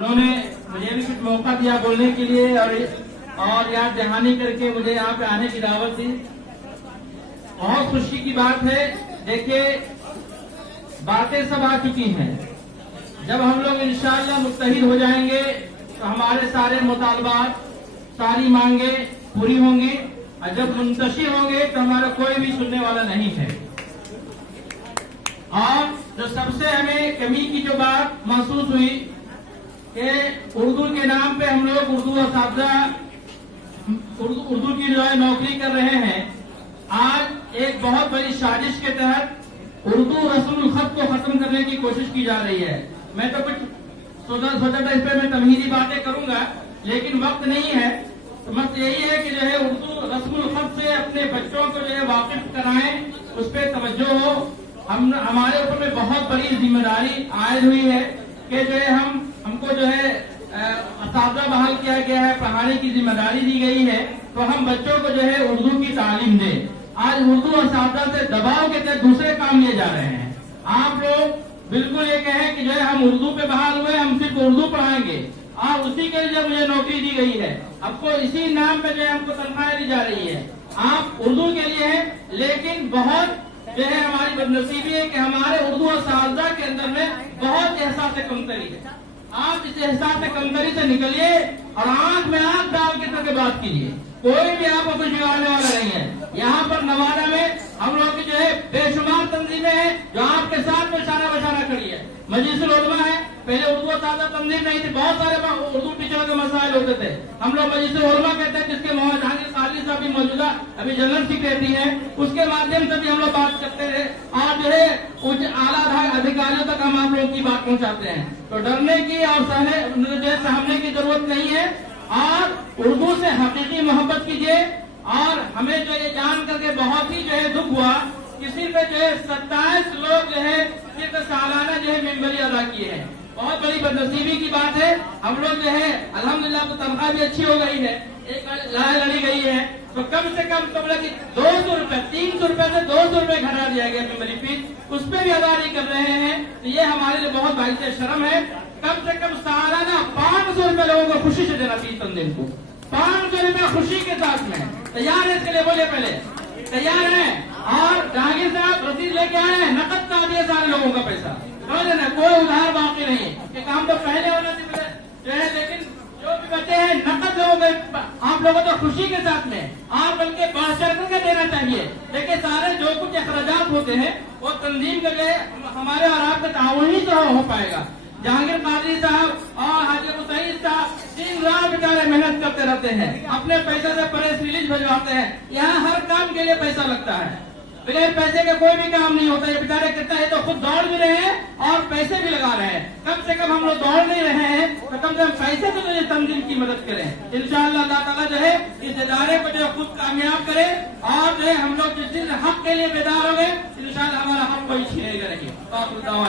انہوں نے مجھے بھی کچھ موقع دیا بولنے کے لیے اور یاد دہانی کر کے مجھے یہاں پہ آنے کی دعوت دی. بہت خوشی کی بات ہے. دیکھیے باتیں سب آ چکی ہیں. جب ہم لوگ انشاءاللہ متحد ہو جائیں گے تو ہمارے سارے مطالبات ساری مانگیں پوری ہوں گی اور جب منتشر ہوں گے تو ہمارا کوئی بھی سننے والا نہیں ہے. اور جو سب سے ہمیں کمی کی جو بات محسوس ہوئی کہ اردو کے نام پہ ہم لوگ اردو اساتذہ اردو کی جو ہے نوکری کر رہے ہیں. آج ایک بہت بڑی سازش کے تحت اردو رسم الخط کو ختم کرنے کی کوشش کی جا رہی ہے. میں تو کچھ سوچا تھا اس پہ میں تمہیدی باتیں کروں گا لیکن وقت نہیں ہے. تو مقصد یہی ہے کہ جو ہے اردو رسم الخط سے اپنے بچوں کو جو ہے واقف کرائیں, اس پہ توجہ ہو. ہمارے اوپر میں بہت بڑی ذمہ داری عائد ہوئی ہے کہ جو ہے ہم کو جو ہے اساتذہ بحال کیا گیا ہے, پڑھانے کی ذمہ داری دی گئی ہے. تو ہم بچوں کو جو ہے اردو کی تعلیم دیں. آج اردو اساتذہ سے دباؤ کے تحت دوسرے کام لیے جا رہے ہیں. آپ لوگ بالکل یہ کہیں کہ جو ہے ہم اردو پہ بحال ہوئے, ہم صرف اردو پڑھائیں گے اور اسی کے لیے مجھے نوکری دی گئی ہے. اب کو اسی نام پہ جو ہے ہم کو تنخواہ دی جا رہی ہے. آپ اردو کے لیے ہیں لیکن بہت جو ہے ہماری بدنصیبی ہے کہ ہمارے اردو اساتذہ کے اندر میں بہت احساس کمتری ہے. آپ اس احساس کمتری سے نکلیے اور آنکھ میں آنکھ ڈال کے تک بات کیجیے. کوئی بھی آپ کو کچھ بگاڑنے والا نہیں ہے. یہاں پر نوادہ میں ہم لوگ کی جو ہے بے شمار تنظیمیں ہیں جو آپ کے ساتھ میں اشارہ بشارہ کھڑی ہے. مجلس العلماء ہے, پہلے اردو اساتذہ تنظیم نہیں تھی, بہت سارے اردو ٹیچروں کے مسائل ہوتے تھے. ہم لوگ مجلس العلماء کہتے ہیں جس کے محمد جہانگیر قادری صاحب بھی موجودہ ابھی جنرل سیکریٹری ہیں, اس کے مادھیم سے بھی ہم لوگ بات کرتے رہے اور جو ہے کچھ اعلیٰ ادھیکاریوں تک ہم آپ لوگوں کی بات پہنچاتے ہیں. تو ڈرنے کی اور سہمنے کی ضرورت نہیں ہے اور اردو سے حقیقی محبت کیجیے. اور ہمیں جو یہ جان کر کے بہت ہی جو ہے دکھ ہوا کسی پہ جو ہے 27 لوگ جو ہے صرف سالانہ جو ہے ممبری ادا کیے ہیں. بہت بڑی بدنصیبی کی بات ہے. ہم لوگ جو ہے الحمدللہ تو تنخواہ بھی اچھی ہو گئی ہے, ایک لائے لڑی گئی ہے, تو کم سے کم 200 روپے 300 روپے سے 200 روپے گھٹا دیا گیا ممبری فیس, اس پہ بھی ادا نہیں کر رہے ہیں. تو یہ ہمارے لیے بہت باعث شرم ہے. کم سے کم سالانہ 500 روپے لوگوں کو خوشی سے دینا چاہیے. تنظیم کو 500 روپے خوشی کے ساتھ میں تیار ہے. اس کے لیے بولے پہلے تیار ہیں. اور جہانگیر صاحب رسید لے کے آئے ہیں, نقد کا دیا سارے لوگوں کا پیسہ, سمجھ نا, کوئی ادھار باقی نہیں. کہ کام تو پہلے ہونا جو ہے لیکن جو بھی بچے ہیں نقد لوگوں کو آپ لوگوں کو خوشی کے ساتھ میں آپ بلکہ بڑھ چڑھ کر کے دینا چاہیے. دیکھیں سارے جو کچھ اخراجات ہوتے ہیں وہ تنظیم کے لیے ہمارے اور آپ کے تعاون ہی سے ہو پائے گا. جہانگیر قادری صاحب اور حاجی ابو سعید صاحب دن رات بیچارے محنت کرتے رہتے ہیں, اپنے پیسے سے پریس ریلیز بھجواتے ہیں. یہاں ہر کام کے لیے پیسہ لگتا ہے, بغیر پیسے کے کوئی بھی کام نہیں ہوتا. یہ بیچارے کتنا ہے تو خود دوڑ بھی رہے ہیں اور پیسے بھی لگا رہے ہیں. کم سے کم ہم لوگ دوڑ نہیں رہے ہیں تو کم سے کم پیسے سے جو تنظیم کی مدد کریں. انشاءاللہ اللہ تعالیٰ جو ہے اس ادارے کو جو ہے خود کامیاب کرے اور جو ہے ہم لوگ جس دن حق کے لیے بیدار ہو گئے انشاءاللہ ہمارا حق کوئی چھینے گا نہیں.